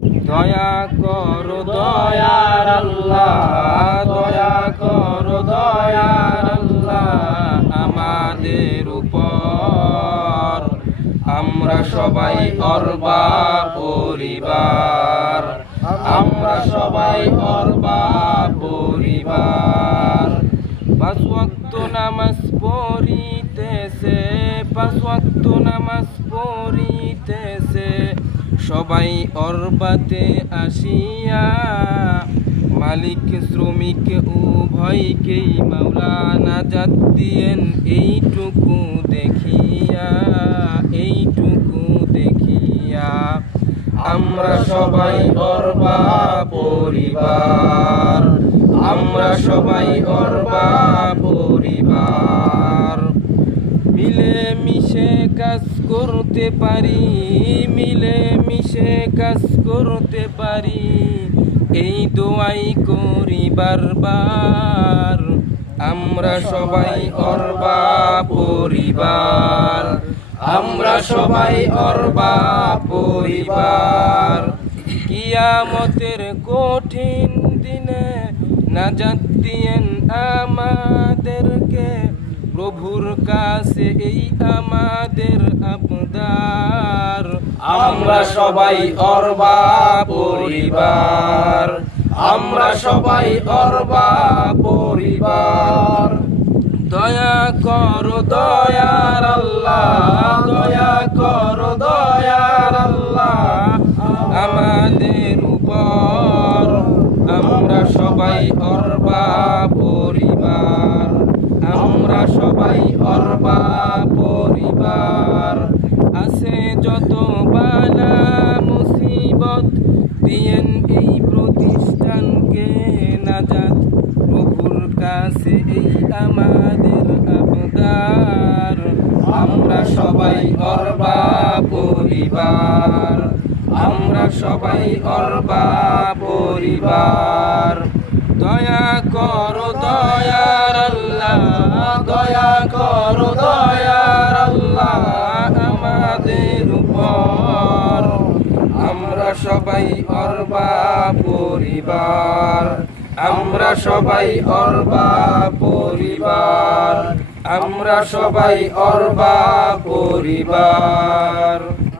দয়া করো দয়ার আল্লাহ, দয়া করো দয়ার আল্লাহ আমাদের উপর। আমরা সবাই অর্বা পরিবার, আমরা সবাই অর্বা পরিবার। পাঁচ ওয়াক্ত নামাজ পড়িতেছে, পাঁচ ওয়াক্ত নামাজ পড়িতেছে সবাই অর্বাতে আসিয়া। মালিক শ্রমিক উভয়কেই মাওলানা নাজাত দিয়েন এইটুকু দেখিয়া, এইটুকু দেখিয়া। আমরা সবাই অর্বা পরিবার, আমরা সবাই অর্বা পরিবার। মিলে মিশে কাজ করতে পারি, মিলে মিশে কাজ করতে পারি এই দোয়াই করি বারবার। আমরা সবাই অর্বা পরিবার, আমরা সবাই অর্বা পরিবার। কিয়ামতের কঠিন দিনে নাজাত দিয়েন আমাদেরকে, প্রভুর কাছে এই আমাদের আবদার। আমরা সবাই অর্বা পরিবার, আমরা সবাই অর্বা পরিবার। দয়া করো দয়ার আল্লাহ, দয়া করো দয়ার আল্লাহ আমাদের উপর। আমরা সবাই অর্বা পরিবার, আমরা সবাই অর্বা পরিবার। আছে যত বালা মুসিবত দিয়েন এই প্রতিষ্ঠানকে নাজাত, প্রভুর কাছে এই আমাদের আবদার। আমরা সবাই অর্বা পরিবার, আমরা সবাই অর্বা পরিবার। দয়া করো দয়ার আল্লাহ, দয়া করো দয়ার আল্লাহ আমাদের উপর। আমরা সবাই অর্বা পরিবার, আমরা সবাই অর্বা পরিবার, আমরা সবাই অর্বা পরিবার।